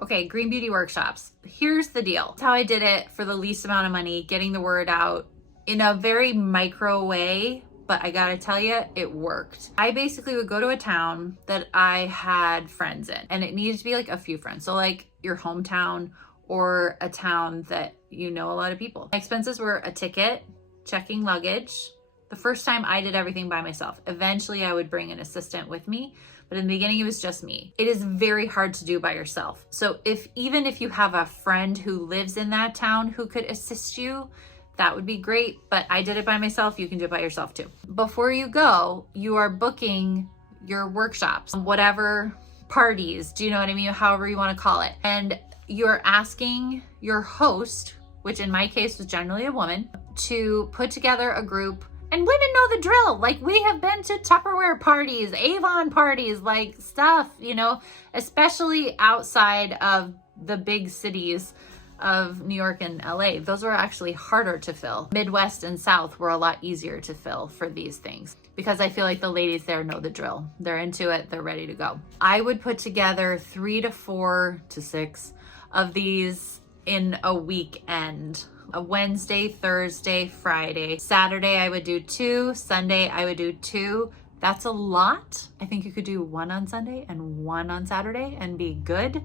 Okay, green beauty workshops. Here's the deal. That's how I did it for the least amount of money, getting the word out in a very micro way, but I gotta tell you, it worked. I basically would go to a town that I had friends in, and it needed to be like a few friends. So like your hometown or a town that you know a lot of people. My expenses were a ticket, checking luggage. The first time I did everything by myself. Eventually I would bring an assistant with me, but in the beginning it was just me. It is very hard to do by yourself. So even if you have a friend who lives in that town who could assist you, that would be great, but I did it by myself. You can do it by yourself too. Before you go, you are booking your workshops, whatever parties, do you know what I mean? However you want to call it. And you're asking your host, which in my case was generally a woman, to put together a group. And women know the drill. Like, we have been to Tupperware parties, Avon parties, like stuff, you know, especially outside of the big cities of New York and LA. Those were actually harder to fill. Midwest and South were a lot easier to fill for these things because I feel like the ladies there know the drill. They're into it. They're ready to go. I would put together 3 to 4 to 6 of these in a weekend. A Wednesday, Thursday, Friday. Saturday I would do 2. Sunday I would do 2. That's a lot. I think you could do 1 on Sunday and 1 on Saturday and be good.